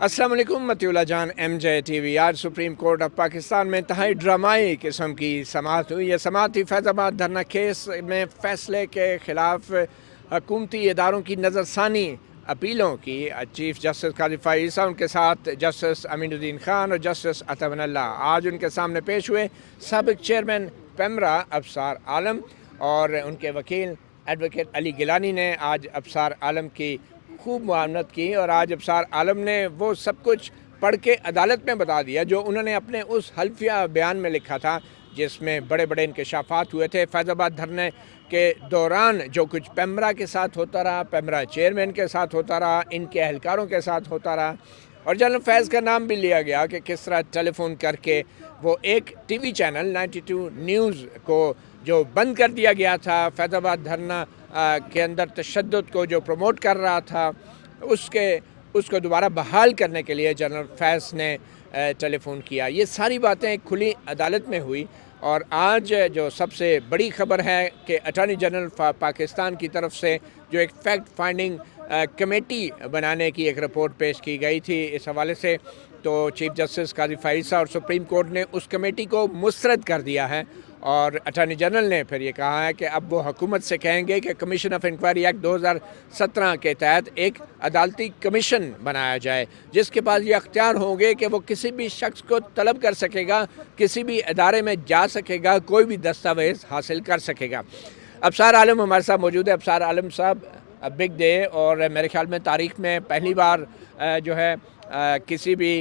अस्सलाम वालेकुम मतिउल्लाह जान MJ TV। आज सुप्रीम कोर्ट ऑफ पाकिस्तान में इंतहाई ड्रामाई किस्म की समाअत हुई। यह समाअत थी फैज़ाबाद धरना केस में फ़ैसले के ख़िलाफ़ हुकूमती इदारों की नज़रसानी अपीलों की। चीफ जस्टिस काज़ी फ़ाइज़ ईसा, उनके साथ जस्टिस अमीनुद्दीन ख़ान और जस्टिस अताउन अल्लाह आज उनके सामने पेश हुए। साबिक़ चेयरमैन पेमरा अबसार आलम और उनके वकील एडवोकेट अली गिलानी ने आज अबसार आलम की खूब मुआवनत की और आज अबसार आलम ने वो सब कुछ पढ़ के अदालत में बता दिया जो उन्होंने अपने उस हल्फिया बयान में लिखा था, जिसमें बड़े बड़े इंकशाफात हुए थे। फैज़ाबाद धरने के दौरान जो कुछ पेमरा के साथ होता रहा, पेमरा चेयरमैन के साथ होता रहा, इनके एहलकारों के साथ होता रहा, और जनरल फैज़ का नाम भी लिया गया कि किस तरह टेलीफोन करके वो एक TV चैनल 92 न्यूज़ को जो बंद कर दिया गया था, फैज़ाबाद धरना के अंदर तशद्दुद को जो प्रमोट कर रहा था, उसको दोबारा बहाल करने के लिए जनरल फैज़ ने टेलीफोन किया। ये सारी बातें खुली अदालत में हुई। और आज जो सबसे बड़ी खबर है कि अटॉर्नी जनरल पाकिस्तान की तरफ से जो एक फैक्ट फाइंडिंग कमेटी बनाने की एक रिपोर्ट पेश की गई थी, इस हवाले से तो चीफ जस्टिस काज़ी फ़ाइज़ ईसा और सुप्रीम कोर्ट ने उस कमेटी को मुस्तरद कर दिया है। और अटॉर्नी जनरल ने फिर ये कहा है कि अब वो हुकूमत से कहेंगे कि कमीशन ऑफ इंक्वायरी एक्ट 2017 के तहत एक अदालती कमीशन बनाया जाए, जिसके पास ये अख्तियार होंगे कि वो किसी भी शख्स को तलब कर सकेगा, किसी भी अदारे में जा सकेगा, कोई भी दस्तावेज़ हासिल कर सकेगा। अबसार आलम हमारे साथ मौजूद है। अबसार आलम साहब, बिग डे, और मेरे ख्याल में तारीख़ में पहली बार जो है किसी भी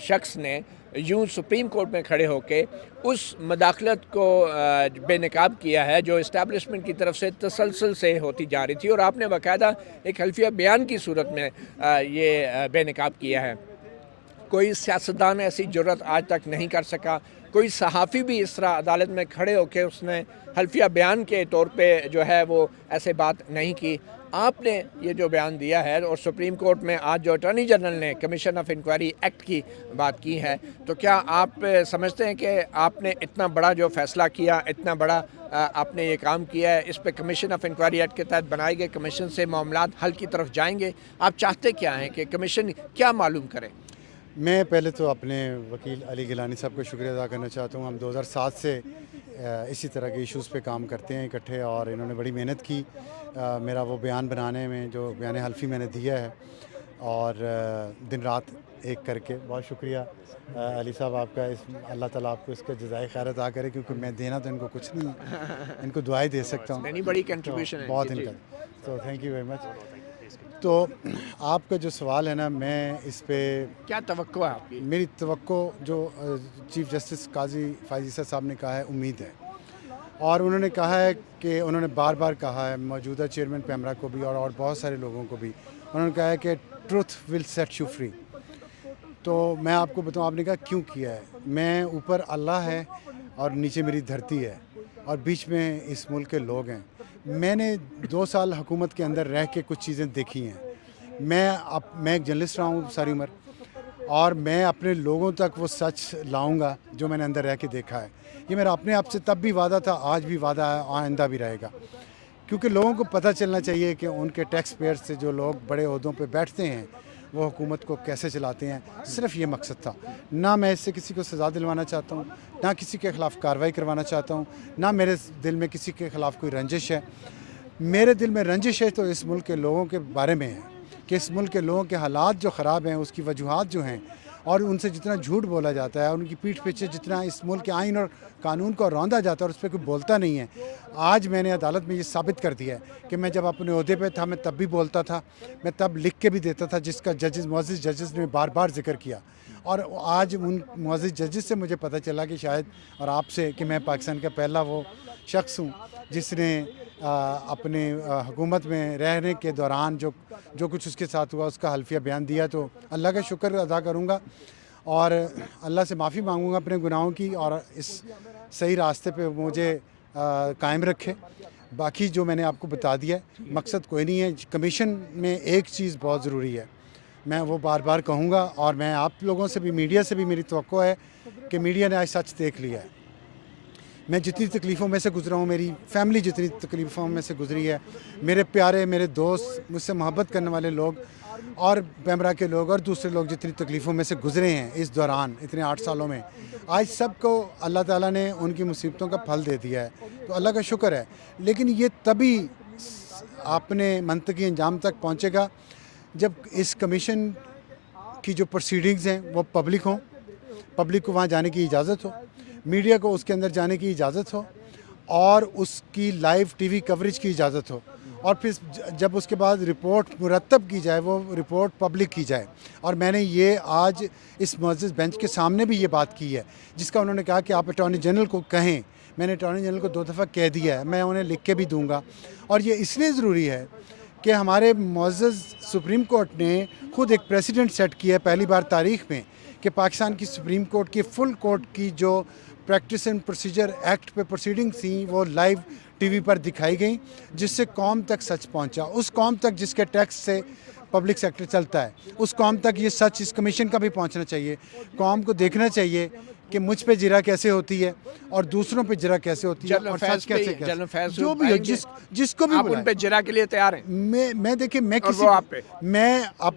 शख्स ने यूँ सुप्रीम कोर्ट में खड़े होकर उस मदाखलत को बेनकाब किया है जो इस्टेब्लिशमेंट की तरफ से तसलसल से होती जा रही थी, और आपने बाकायदा एक हल्फिया बयान की सूरत में ये बेनकाब किया है। कोई सियासतदान ऐसी जुर्रत आज तक नहीं कर सका, कोई सहाफ़ी भी इस तरह अदालत में खड़े होकर उसने हल्फिया बयान के तौर पे जो है वो ऐसे बात नहीं की। आपने ये जो बयान दिया है और सुप्रीम कोर्ट में आज जो अटॉर्नी जनरल ने कमीशन ऑफ इंक्वायरी एक्ट की बात की है, तो क्या आप समझते हैं कि आपने इतना बड़ा जो फ़ैसला किया, इतना बड़ा आपने ये काम किया है, इस पे कमीशन ऑफ इंक्वायरी एक्ट के तहत बनाए गए कमीशन से मामलात हल की तरफ जाएंगे? आप चाहते क्या हैं कि कमीशन क्या मालूम करे? मैं पहले तो अपने वकील अली गिलानी साहब का शुक्रिया अदा करना चाहता हूँ। हम 2007 से इसी तरह के इश्यूज़ पे काम करते हैं इकट्ठे, और इन्होंने बड़ी मेहनत की मेरा वो बयान बनाने में, जो बयान हल्फी मैंने दिया है, और दिन रात एक करके। बहुत शुक्रिया अली साहब आपका। अल्लाह ताला आपको इसका जज़ाए खैर अता करे, क्योंकि मैं देना तो इनको कुछ नहीं, इनको दुआएं दे सकता हूँ। नहीं, बड़ी कंट्रीब्यूशन है बहुत जी, जी। इनका, तो थैंक यू वेरी मच। तो आपका जो सवाल है ना, मैं इस पे क्या तवक्को है आपकी? मेरी तवक्को जो चीफ जस्टिस काज़ी फ़ाइज़ ईसा साहब ने कहा है, उम्मीद है। और उन्होंने कहा है कि उन्होंने बार बार कहा है, मौजूदा चेयरमैन पेमरा को भी और बहुत सारे लोगों को भी उन्होंने कहा है कि truth will set you free. तो मैं आपको बताऊं, आपने कहा क्यों किया है। मैं ऊपर अल्लाह है और नीचे मेरी धरती है और बीच में इस मुल्क के लोग हैं। मैंने 2 साल हुकूमत के अंदर रह के कुछ चीज़ें देखी हैं। मैं एक जर्नलिस्ट रहा हूँ सारी उम्र, और मैं अपने लोगों तक वो सच लाऊंगा जो मैंने अंदर रह के देखा है। ये मेरा अपने आप से तब भी वादा था, आज भी वादा है, आइंदा भी रहेगा। क्योंकि लोगों को पता चलना चाहिए कि उनके टैक्स पेयर्स से जो लोग बड़े ओहदों पे बैठते हैं वो हुकूमत को कैसे चलाते हैं। सिर्फ ये मकसद था। ना मैं इससे किसी को सज़ा दिलवाना चाहता हूँ, ना किसी के ख़िलाफ़ कार्रवाई करवाना चाहता हूँ, ना मेरे दिल में किसी के ख़िलाफ़ कोई रंजिश है। मेरे दिल में रंजिश है तो इस मुल्क के लोगों के बारे में है कि इस मुल्क के लोगों के हालात जो ख़राब हैं, उसकी वजूहात जो हैं, और उनसे जितना झूठ बोला जाता है, उनकी पीठ पीछे जितना इस मुल्क के आइन और कानून को रौंदा जाता है और उस पर कोई बोलता नहीं है। आज मैंने अदालत में ये साबित कर दिया है कि मैं जब अपने ओहदे पे था मैं तब भी बोलता था, मैं तब लिख के भी देता था, जिसका मुअज़्ज़िज़ जजेस ने बार बार जिक्र किया। और आज उन मुअज़्ज़िज़ जजेस से मुझे पता चला कि शायद, और आपसे, कि मैं पाकिस्तान का पहला वो शख्स हूँ जिसने अपने हुकूमत में रहने के दौरान जो कुछ उसके साथ हुआ उसका हल्फिया बयान दिया। तो अल्लाह का शुक्र अदा करूँगा और अल्लाह से माफ़ी मांगूंगा अपने गुनाहों की, और इस सही रास्ते पे मुझे कायम रखे। बाकी जो मैंने आपको बता दिया है, मकसद कोई नहीं है। कमीशन में एक चीज़ बहुत ज़रूरी है, मैं वो बार बार कहूँगा, और मैं आप लोगों से भी, मीडिया से भी मेरी तवक्को है कि मीडिया ने आज सच देख लिया है। मैं जितनी तकलीफ़ों में से गुज़रा हूँ, मेरी फैमिली जितनी तकलीफ़ों में से गुज़री है, मेरे प्यारे, मेरे दोस्त, मुझसे मोहब्बत करने वाले लोग اور پیمرا کے لوگ اور دوسرے لوگ جتنی تکلیفوں میں سے گزرے ہیں اس دوران اتنے 8 سالوں میں، آج سب کو اللہ تعالیٰ نے ان کی مصیبتوں کا پھل دے دیا ہے، تو اللہ کا شکر ہے. لیکن یہ تبھی اپنے منطقی انجام تک پہنچے گا جب اس کمیشن کی جو پروسیڈنگز ہیں وہ پبلک ہوں، پبلک کو وہاں جانے کی اجازت ہو، میڈیا کو اس کے اندر جانے کی اجازت ہو، اور اس کی لائیو ٹی وی کوریج کی اجازت ہو، اور پھر جب اس کے بعد رپورٹ مرتب کی جائے وہ رپورٹ پبلک کی جائے. اور میں نے یہ آج اس معزز بینچ کے سامنے بھی یہ بات کی ہے، جس کا انہوں نے کہا کہ آپ اٹارنی جنرل کو کہیں. میں نے اٹارنی جنرل کو 2 دفعہ کہہ دیا ہے، میں انہیں لکھ کے بھی دوں گا. اور یہ اس لیے ضروری ہے کہ ہمارے معزز سپریم کورٹ نے خود ایک پریسیڈنٹ سیٹ کیا ہے پہلی بار تاریخ میں کہ پاکستان کی سپریم کورٹ کی فل کورٹ کی جو پریکٹس اینڈ پروسیجر ایکٹ پہ پروسیڈنگ تھیں وہ لائیو ٹی وی پر دکھائی گئیں، جس سے قوم تک سچ پہنچا. اس قوم تک جس کے ٹیکس سے پبلک سیکٹر چلتا ہے، اس قوم تک یہ سچ اس کمیشن کا بھی پہنچنا چاہیے. قوم کو دیکھنا چاہیے کہ مجھ پہ جرا کیسے ہوتی ہے اور دوسرا پہ جرا کیسے ہوتی ہے اور سچ کیسے جو بھی ہو جس کو بھی آپ ان پہ جرا کے لیے تیار ہیں؟ میں دیکھیں میں اور کسی وہ آپ پہ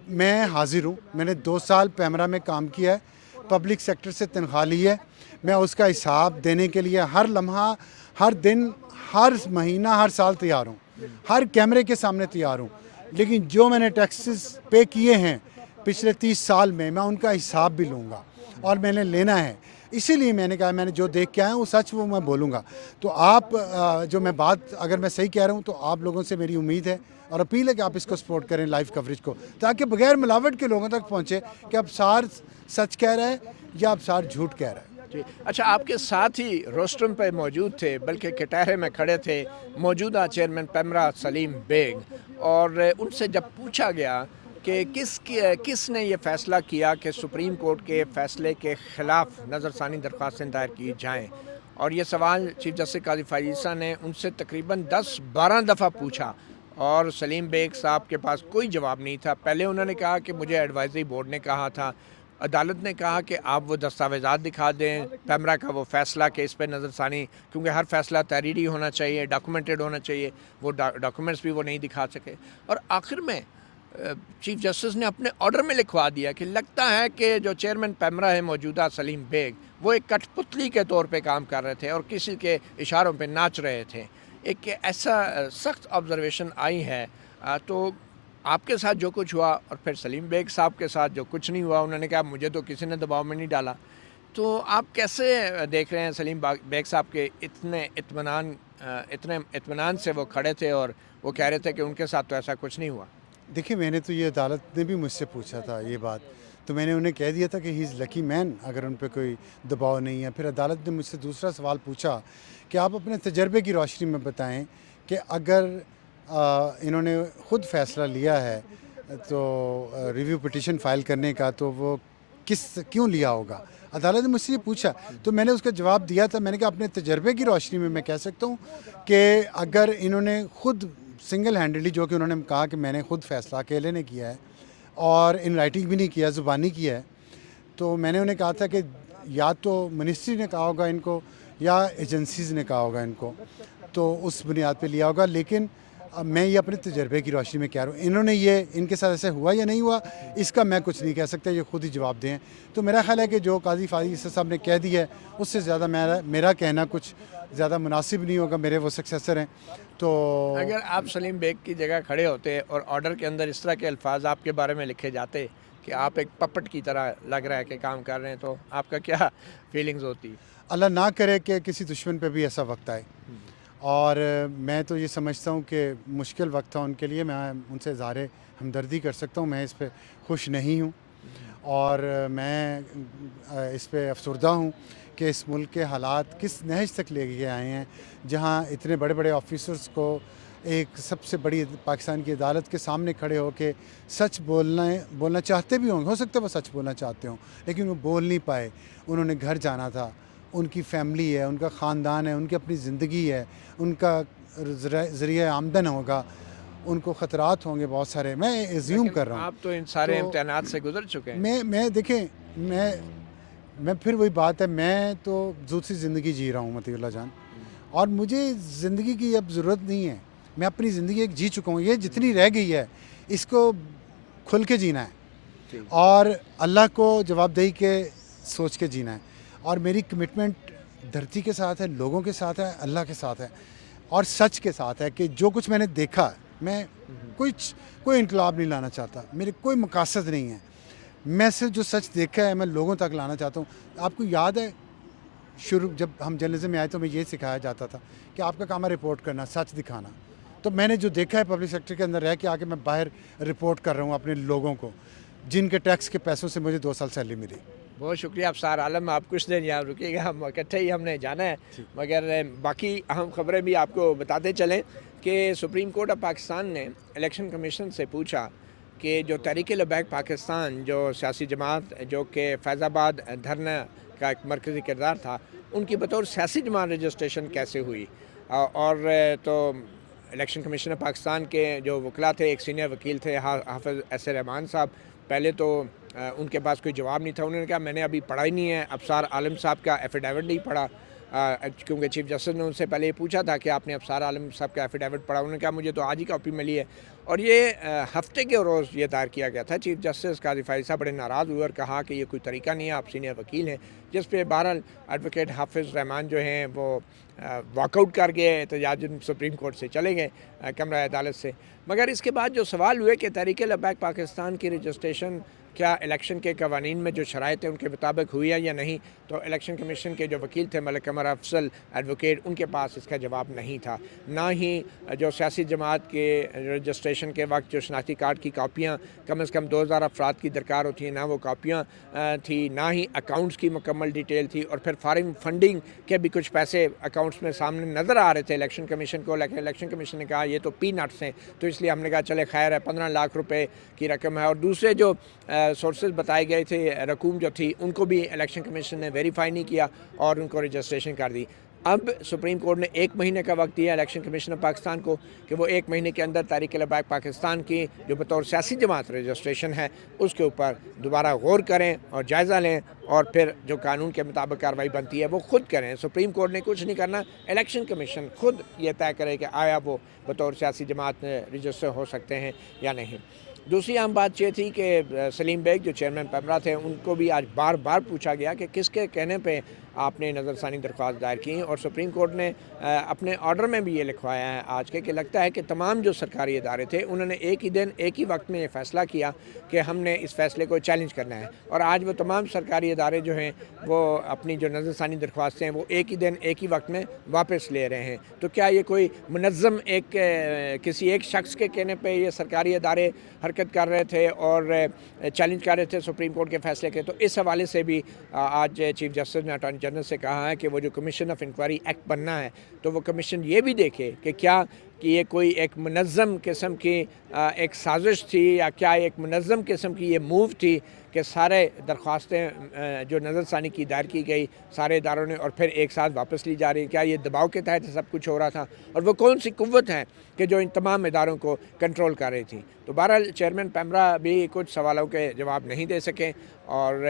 میں حاضر ہوں. میں نے 2 سال پیمرا میں کام کیا ہے، پبلک سیکٹر سے تنخواہ لی ہے. میں اس کا حساب دینے کے لیے ہر لمحہ، ہر دن، ہر مہینہ، ہر سال تیار ہوں، ہر کیمرے کے سامنے تیار ہوں. لیکن جو میں نے ٹیکسز پے کیے ہیں پچھلے 30 سال میں ان کا حساب بھی لوں گا اور میں نے لینا ہے. اسی لیے میں نے کہا میں نے جو دیکھ کے آیا ہوں وہ سچ وہ میں بولوں گا. تو آپ جو میں بات اگر میں صحیح کہہ رہا ہوں تو آپ لوگوں سے میری امید ہے اور اپیل ہے کہ آپ اس کو سپورٹ کریں لائیو کوریج کو، تاکہ بغیر ملاوٹ کے لوگوں تک پہنچے کہ ابصار سچ کہہ رہا ہے یا ابصار جھوٹ کہہ رہا ہے. اچھا، آپ کے ساتھ ہی روسٹرم پہ موجود تھے، بلکہ کٹہرے میں کھڑے تھے موجودہ چیئرمین پیمرا سلیم بیگ، اور ان سے جب پوچھا گیا کہ کس نے یہ فیصلہ کیا کہ سپریم کورٹ کے فیصلے کے خلاف نظر ثانی درخواستیں دائر کی جائیں، اور یہ سوال چیف جسٹس قاضی فائز عیسیٰ نے ان سے تقریباً 10-12 دفعہ پوچھا، اور سلیم بیگ صاحب کے پاس کوئی جواب نہیں تھا. پہلے انہوں نے کہا کہ مجھے ایڈوائزری بورڈ نے کہا تھا، عدالت نے کہا کہ آپ وہ دستاویزات دکھا دیں، پیمرا کا وہ فیصلہ کہ اس پہ نظر ثانی، کیونکہ ہر فیصلہ تحریری ہونا چاہیے، ڈاکومنٹڈ ہونا چاہیے، وہ ڈاکومنٹس بھی وہ نہیں دکھا سکے. اور آخر میں چیف جسٹس نے اپنے آرڈر میں لکھوا دیا کہ لگتا ہے کہ جو چیئرمین پیمرا ہے موجودہ سلیم بیگ، وہ ایک کٹ پتلی کے طور پہ کام کر رہے تھے اور کسی کے اشاروں پہ ناچ رہے تھے. ایک ایسا سخت آبزرویشن آئی ہے. تو آپ کے ساتھ جو کچھ ہوا اور پھر سلیم بیگ صاحب کے ساتھ جو کچھ نہیں ہوا، انہوں نے کہا مجھے تو کسی نے دباؤ میں نہیں ڈالا. تو آپ کیسے دیکھ رہے ہیں سلیم بیگ صاحب کے اتنے اطمینان سے وہ کھڑے تھے اور وہ کہہ رہے تھے کہ ان کے ساتھ تو ایسا کچھ نہیں ہوا؟ دیکھیں میں نے تو یہ عدالت نے بھی مجھ سے پوچھا تھا یہ بات، تو میں نے انہیں کہہ دیا تھا کہ ہی از لکی مین اگر ان پہ کوئی دباؤ نہیں ہے. پھر عدالت نے مجھ سے دوسرا سوال پوچھا کہ آپ اپنے تجربے کی روشنی میں بتائیں کہ اگر انہوں نے خود فیصلہ لیا ہے تو ریویو پٹیشن فائل کرنے کا، تو وہ کیوں لیا ہوگا. عدالت نے مجھ سے یہ پوچھا تو میں نے اس کا جواب دیا تھا. میں نے کہا اپنے تجربے کی روشنی میں کہہ سکتا ہوں کہ اگر انہوں نے خود سنگل ہینڈلی، جو کہ انہوں نے کہا کہ میں نے خود فیصلہ اکیلے نے کیا ہے اور ان رائٹنگ بھی نہیں کیا، زبانی کیا ہے، تو میں نے انہیں کہا تھا کہ یا تو منسٹری نے کہا ہوگا ان کو یا ایجنسیز نے کہا ہوگا ان کو، تو اس بنیاد پہ لیا ہوگا. لیکن میں یہ اپنے تجربے کی روشنی میں کہہ رہا ہوں. انہوں نے یہ ان کے ساتھ ایسے ہوا یا نہیں ہوا اس کا میں کچھ نہیں کہہ سکتا، یہ خود ہی جواب دیں. تو میرا خیال ہے کہ جو قاضی فائز عیسیٰ صاحب نے کہہ دی ہے اس سے زیادہ میرا کہنا کچھ زیادہ مناسب نہیں ہوگا. میرے وہ سکسیسر ہیں. تو اگر آپ سلیم بیگ کی جگہ کھڑے ہوتے اور آرڈر کے اندر اس طرح کے الفاظ آپ کے بارے میں لکھے جاتے کہ آپ ایک پپٹ کی طرح لگ رہا ہے کہ کام کر رہے ہیں، تو آپ کا کیا فیلنگز ہوتی؟ اللہ نہ کرے کہ کسی دشمن پہ بھی ایسا وقت آئے، اور میں تو یہ سمجھتا ہوں کہ مشکل وقت تھا ان کے لیے. میں ان سے اظہار ہمدردی کر سکتا ہوں. میں اس پہ خوش نہیں ہوں اور میں اس پہ افسردہ ہوں کہ اس ملک کے حالات کس نہج تک لے کے آئے ہیں، جہاں اتنے بڑے بڑے آفیسرز کو ایک سب سے بڑی پاکستان کی عدالت کے سامنے کھڑے ہو کے سچ بولنا چاہتے بھی ہوں. ہو سکتا ہے وہ سچ بولنا چاہتے ہوں لیکن وہ بول نہیں پائے. انہوں نے گھر جانا تھا، ان کی فیملی ہے، ان کا خاندان ہے، ان کی اپنی زندگی ہے، ان کا ذریعہ آمدن ہوگا، ان کو خطرات ہوں گے بہت سارے. میں ایزیوم کر رہا ہوں. آپ تو ان سارے امتحانات سے گزر چکے ہیں. میں دیکھیں میں پھر وہی بات ہے، میں تو دوسری زندگی جی رہا ہوں مطیع اللہ جان، اور مجھے زندگی کی اب ضرورت نہیں ہے. میں اپنی زندگی ایک جی چکا ہوں. یہ جتنی رہ گئی ہے اس کو खुल के जीना है और अल्लाह को जवाबदेही के सोच के जीना है। और मेरी कमिटमेंट धरती के साथ है, लोगों के साथ है, अल्लाह के साथ है और सच के साथ है कि जो कुछ मैंने देखा है, मैं कोई इनकलाब नहीं लाना चाहता, मेरे कोई मकासद नहीं है। मैं सिर्फ जो सच देखा है मैं लोगों तक लाना चाहता हूँ। आपको याद है शुरू जब हम जर्नलिज्म में आए तो हमें ये सिखाया जाता था कि आपका काम है रिपोर्ट करना, सच दिखाना। तो मैंने जो देखा है पब्लिक सेक्टर के अंदर रह के आके मैं बाहर रिपोर्ट कर रहा हूँ अपने लोगों को, जिनके टैक्स के पैसों से मुझे 2 साल सैलरी मिली। बहुत शुक्रिया अफसार आलम, आप कुछ देर यहाँ रुकिएगा, हम इकट्ठे ही हमने जाना है, मगर बाकी अहम खबरें भी आपको बताते चलें कि सुप्रीम कोर्ट ऑफ पाकिस्तान ने इलेक्शन कमीशन से पूछा कि जो तहरीक-ए-लबैक पाकिस्तान जो सियासी जमात जो कि फैज़ाबाद धरना का एक मरकज़ी किरदार था, उनकी बतौर सियासी जमात रजिस्ट्रेशन कैसे हुई। और तो इलेक्शन कमीशन पाकिस्तान के जो वकला थे, एक सीनियर वकील थे हाफ़िज़ एस ए रहमान साहब, पहले तो उनके पास कोई जवाब नहीं था। उन्होंने कहा मैंने अभी पढ़ा ही नहीं है, अफसार आलम साहब का एफिडेविट नहीं पढ़ा, क्योंकि चीफ जस्टिस ने उनसे पहले ये पूछा था कि आपने अफसार आलम साहब का एफिडेविट पढ़ा। उन्होंने कहा मुझे तो आज ही कॉपी मिली है। और ये हफ्ते के रोज़ ये दायर किया गया था। चीफ जस्टिस काजी फाइज़ साहब बड़े नाराज़ हुए और कहा कि ये कोई तरीका नहीं है, आप सीनियर वकील हैं, जिस पे बहरहाल एडवोकेट हाफिज़ रहमान जो हैं वो वॉकआउट कर गए, एहतजाज सुप्रीम कोर्ट से चले गए, कमरा अदालत से। मगर इसके बाद जो सवाल हुए कि तहरीक-ए-लबैक पाकिस्तान की रजिस्ट्रेशन क्या इलेक्शन के कवानीन में जो शराइत है उनके मुताबिक हुई है या नहीं, तो इलेक्शन कमीशन के जो वकील थे मलिक कमर अफसल एडवोकेट, उनके पास इसका जवाब नहीं था। ना ही जो सियासी जमात के रजिस्ट्रेशन के वक्त जो शनाख्ती कार्ड की कापियाँ कम से कम 2000 अफराद की दरकार होती हैं, ना वो कापियाँ थी, ना ही अकाउंट्स की मुकम्मल डिटेल थी। और फिर फॉरेन फंडिंग के भी कुछ पैसे अकाउंट्स में सामने नज़र आ रहे थे इलेक्शन कमीशन को, लेकिन इलेक्शन कमीशन ने कहा ये तो पीनट्स हैं, तो इसलिए हमने कहा चले खैर है, 15 लाख रुपए की रकम है। और दूसरे जो सोर्सेज बताए गए थे, रकूम जो थी, उनको भी इलेक्शन कमीशन ने वेरीफाई नहीं किया और उनको रजिस्ट्रेशन कर दी। अब सुप्रीम कोर्ट ने 1 महीने का वक्त दिया इलेक्शन कमीशन ऑफ पाकिस्तान को कि वो 1 महीने के अंदर तहरीक-ए-लबैक पाकिस्तान की जो बतौर सियासी जमात रजिस्ट्रेशन है उसके ऊपर दोबारा गौर करें और जायज़ा लें, और फिर जो कानून के मुताबिक कार्रवाई बनती है वो खुद करें। सुप्रीम कोर्ट ने कुछ नहीं करना, इलेक्शन कमीशन खुद ये तय करे कि आया वो बतौर सियासी जमात रजिस्टर हो सकते हैं या नहीं। दूसरी अहम बात ये थी कि सलीम बेग जो चेयरमैन पैमरा थे, उनको भी आज बार बार पूछा गया कि किसके कहने पे आपने नज़रसानी दरख्वास्त दायर की, और सुप्रीम कोर्ट ने अपने ऑर्डर में भी ये लिखवाया है आज के कि लगता है कि तमाम जो सरकारी इदारे थे उन्होंने एक ही दिन एक ही वक्त में ये फ़ैसला किया कि हमने इस फ़ैसले को चैलेंज करना है, और आज वो तमाम सरकारी इदारे जो हैं वो अपनी जो नज़रसानी दरख्वास्तें हैं वो एक ही दिन एक ही वक्त में वापस ले रहे हैं। तो क्या ये कोई मुनज़्ज़म किसी एक शख्स के कहने पर ये सरकारी इदारे हरकत कर रहे थे और चैलेंज कर रहे थे सुप्रीम कोर्ट के फ़ैसले के? तो इस हवाले से भी आज चीफ जस्टिस ने अटॉर्नी जनरल से कहा है कि वो जो कमीशन ऑफ इंक्वायरी एक्ट बनना है तो वो कमीशन ये भी देखे कि क्या कि ये कोई एक मुनज़्ज़म किस्म की एक साजिश थी, या क्या एक मुनज़्ज़म किस्म की ये मूव थी कि सारे दरख्वास्तें जो नज़रसानी की दायर की गई सारे इदारों ने और फिर एक साथ वापस ली जा रही, क्या ये दबाव के तहत सब कुछ हो रहा था, और वो कौन सी कुव्वत है कि जो इन तमाम इदारों को कंट्रोल कर रही थी। तो बहरहाल चेयरमैन पैमरा भी कुछ सवालों के जवाब नहीं दे सके, और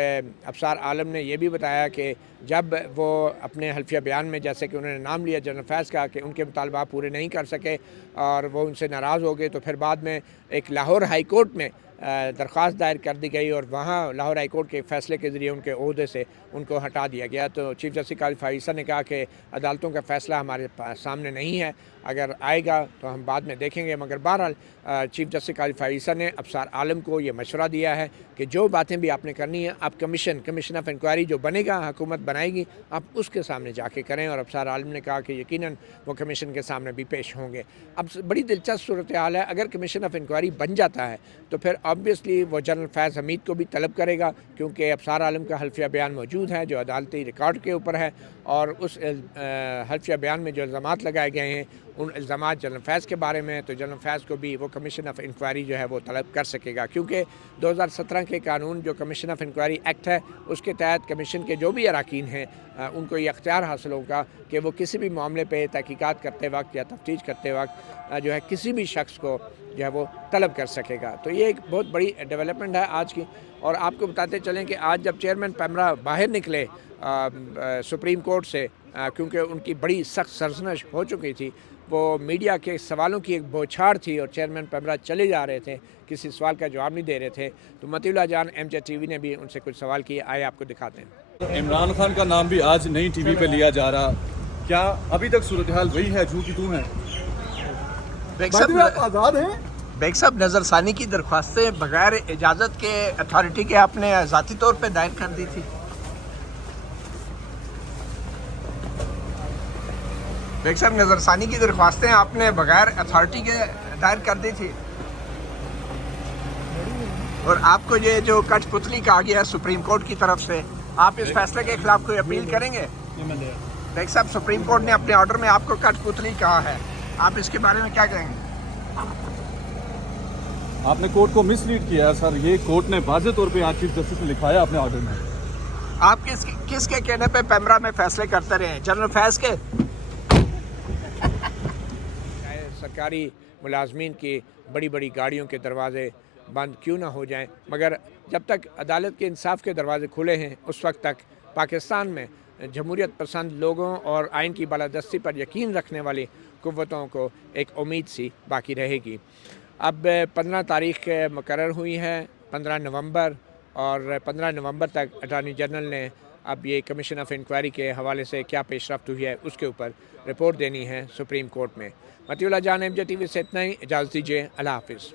अफसार आलम ने यह भी बताया कि जब वो अपने हल्फिया बयान में जैसे कि उन्होंने नाम लिया जनरल फैज़ का कि उनके मुतालबा पूरे नहीं कर सके और वो उनसे नाराज़ हो गए, तो फिर बाद में एक लाहौर हाई कोर्ट में दरख्वास्त दायर कर दी गई और वहाँ लाहौर हाई कोर्ट के फ़ैसले के ज़रिए उनके ओहदे से उनको हटा दिया गया। तो चीफ जस्टिस काजी फाइज़ ने कहा कि अदालतों का फ़ैसला हमारे सामने नहीं है, अगर आएगा तो हम बाद में देखेंगे। मगर बहरहाल चीफ जस्टिस काजी फाइज़ ने अफसार आलम को ये मशवरा दिया है कि जो बातें भी आपने करनी है आप कमीशन ऑफ इंक्वायरी जो बनेगा, हुकूमत बनाएगी, आप उसके सामने जाके करें। और अफसार आलम ने कहा कि यकीनन वो कमीशन के सामने भी पेश होंगे। अब बड़ी दिलचस्प सूरत हाल है, अगर कमीशन ऑफ इंक्वायरी बन जाता है तो फिर ऑब्वियसली वो जनरल फैज़ हमीद को भी तलब करेगा, क्योंकि अफसार आलम का हल्फिया बयान मौजूद है जो अदालती रिकॉर्ड के ऊपर है, और उस हल्फिया बयान में जो इल्ज़ामात लगाए गए हैं उन इल्ज़ामात जनरल फैज़ के बारे में, तो जनरल फैज़ को भी वो कमीशन ऑफ इंक्वायरी जो है वो तलब कर सकेगा, क्योंकि 2017 के कानून जो कमीशन ऑफ इंक्वायरी एक्ट है उसके तहत कमीशन के जो भी अरकान हैं उनको ये अख्तियार हासिल होगा कि वो किसी भी मामले पे तहकीकात करते वक्त या तफ्तीश करते वक्त जो है किसी भी शख्स को जो है वो तलब कर सकेगा। तो ये एक बहुत बड़ी डेवलपमेंट है आज की। और आपको बताते चलें कि आज जब चेयरमैन पैमरा बाहर निकले सुप्रीम कोर्ट से, क्योंकि उनकी बड़ी सख्त सरजनश हो चुकी थी, وہ میڈیا کے سوالوں کی ایک بوچھاڑ تھی اور چیئرمین پیمرا چلے جا رہے تھے, کسی سوال کا جواب نہیں دے رہے تھے. تو مطیع اللہ جان ایم جے ٹی وی نے بھی ان سے کچھ سوال کیے, آئے آپ کو دکھاتے ہیں. عمران خان کا نام بھی آج نئی ٹی وی پہ لیا جا رہا, کیا ابھی تک صورتحال وہی ہے جو کہ تم ہے؟ آزاد ہیں. بیگ صاحب, نظر ثانی کی درخواستیں بغیر اجازت کے اتھارٹی کے آپ نے ذاتی طور پہ دائر کر دی تھی. بیگ صاحب, نظر ثانی کی درخواستیں آپ نے بغیر اتھارٹی کے دائر کر دی تھی, اور آپ کو یہ جو کٹ پتلی کہا گیا ہے سپریم کورٹ کی طرف سے, آپ اس فیصلے کے خلاف کوئی اپیل کریں گے؟ بیگ صاحب, سپریم کورٹ نے اپنے آرڈر میں آپ کو کٹ پتلی کہا ہے, آپ اس کے بارے میں کیا کہیں گے؟ آپ نے کورٹ کو مس لیڈ کیا ہے سر, یہ کورٹ نے واضح طور پہ آج چیف جسٹس نے لکھایا اپنے آرڈر میں. آپ کس کے کہنے پہ پیمرا میں فیصلے کرتے رہے ہیں, جنرل فیض کے؟ سرکاری ملازمین کی بڑی بڑی گاڑیوں کے دروازے بند کیوں نہ ہو جائیں, مگر جب تک عدالت کے انصاف کے دروازے کھلے ہیں اس وقت تک پاکستان میں جمہوریت پسند لوگوں اور آئین کی بالادستی پر یقین رکھنے والی قوتوں کو ایک امید سی باقی رہے گی. اب 15 تاریخ مقرر ہوئی ہے, 15 نومبر, اور 15 نومبر تک اٹارنی جنرل نے اب یہ کمیشن آف انکوائری کے حوالے سے کیا پیش رفت ہوئی ہے اس کے اوپر رپورٹ دینی ہے سپریم کورٹ میں. مطیع اللہ جان, ایم جے ٹی وی سے اتنا ہی, اجازت دیجیے, اللہ حافظ.